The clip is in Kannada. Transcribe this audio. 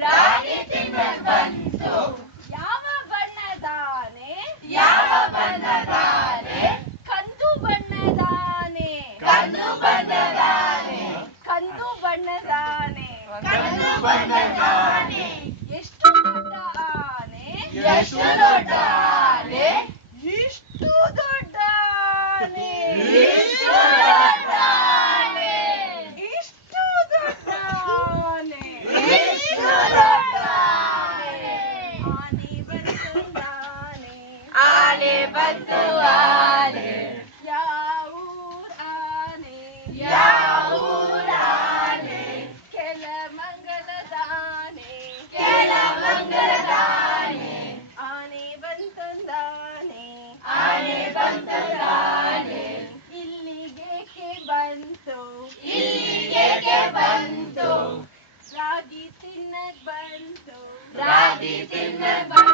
ರಾಗಿ ತಿನ್ನಕ್ ಬಂತು. ಯಾವ ಬಣ್ಣದಾನೆ? ಯಾವ ಬಣ್ಣದಾನೆ? ಕಂದು ಬಣ್ಣದಾನೆ. ಕಂದು ಬಣ್ಣದಾನೆ. ಕಂದು ಬಣ್ಣದಾನೆ. ಕಂದು ಬಣ್ಣದಾನೆ. ಎಷ್ಟು ದೊಡ್ಡ ಆನೆ? ಎಷ್ಟು ದೊಡ್ಡ ಆನೆ? ಇಷ್ಟು ದೊಡ್ಡ ಆನೆ. ಇಷ್ಟು ದೊಡ್ಡ ಆನೆ. ಇಷ್ಟು ದೊಡ್ಡ ಆನೆ. ಇಷ್ಟು ದೊಡ್ಡ ಆನೆ. ಆನೆ ಬಂತಂದಾನೆ. ಆನೆ ಬಂತು ಆನೆ. ಯಾವೂರ್ ಆನೆ? ಯಾವೂರ್ ಆನೆ? ಕೆಲಮಂಗಲದಾನೆ. ಕೆಲಮಂಗಲದಾನೆ. ಆನೆ ಬಂತಂದಾನೆ. ಆನೆ ಬಂತಂದಾನೆ. ಇಲ್ಲಿಗೇಕೆ ಬಂತು? ಇಲ್ಲಿಗೇಕೆ ಬಂತು? ರಾಗಿ ತಿನ್ನಕ್ ಬಂತು. ರಾಗಿ ತಿನ್ನಕ್ ಬಂತು.